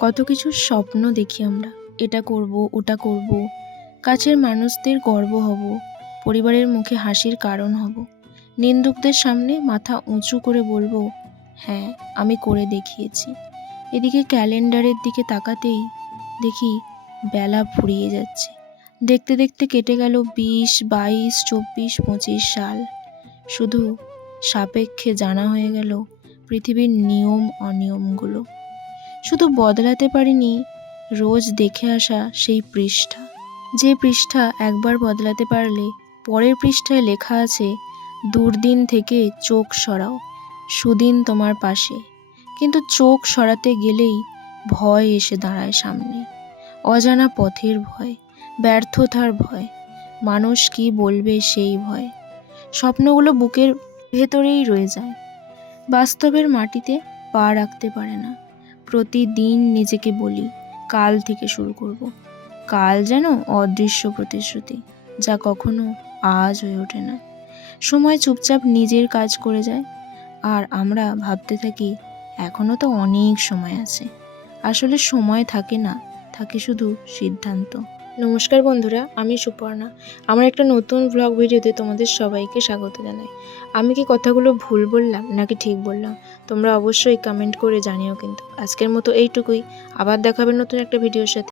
কত কিছু স্বপ্ন দেখি আমরা, এটা করব ওটা করব, কাছের মানুষদের গর্ব হব, পরিবারের মুখে হাসির কারণ হব, নিন্দুকদের সামনে মাথা উঁচু করে বলবো হ্যাঁ আমি করে দেখিয়েছি। এদিকে ক্যালেন্ডারের দিকে তাকাতেই দেখি বেলা ফুরিয়ে যাচ্ছে। দেখতে দেখতে কেটে গেল 20, 22, 24, 25 সাল। শুধু সাপেক্ষে জানা হয়ে গেল পৃথিবীর নিয়ম অনিয়মগুলো। শুধু বদলাতে পারিনি রোজ দেখে আসা সেই পৃষ্ঠা, যে পৃষ্ঠা একবার বদলাতে পারলে পরের পৃষ্ঠায় লেখা আছে দুর্দিন থেকে চোখ সরাও, সুদিন তোমার পাশে। কিন্তু চোখ সরাতে গেলেই ভয় এসে দাঁড়ায় সামনে, অজানা পথের ভয়, ব্যর্থতার ভয়, মানুষ কি বলবে সেই ভয়। স্বপ্নগুলো বুকের ভেতরেই রয়ে যায়, বাস্তবের মাটিতে পা রাখতে পারে না। প্রতিদিন নিজেকে বলি কাল থেকে শুরু করব। কাল যেন অদৃশ্য প্রতিশ্রুতি, যা কখনো আজ হয়ে ওঠে না। সময় চুপচাপ নিজের কাজ করে যায়, আর আমরা ভাবতে থাকি এখনো তো অনেক সময় আছে। আসলে সময় থাকে না, থাকে শুধু সিদ্ধান্ত। নমস্কার বন্ধুরা, আমি সুপর্ণা। আমার একটা নতুন ব্লগ ভিডিওতে তোমাদের সবাইকে স্বাগত জানাই। আমি কি কথাগুলো ভুল বললাম নাকি ঠিক বললাম তোমরা অবশ্যই কমেন্ট করে জানিও। কিন্তু আজকের মতো এইটুকুই, আবার দেখাবে নতুন একটা ভিডিওর সাথে।